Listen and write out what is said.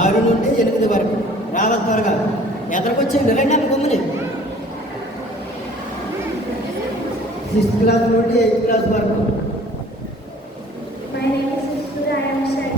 6 నుండి 8 వరకు రావాలి త్వరగా. ఎదరికొచ్చేయండి, రండి అమ్మ గమ్ముని. 6th క్లాస్ నుండి 8th క్లాస్ వరకు. My name is Sudha. I am studying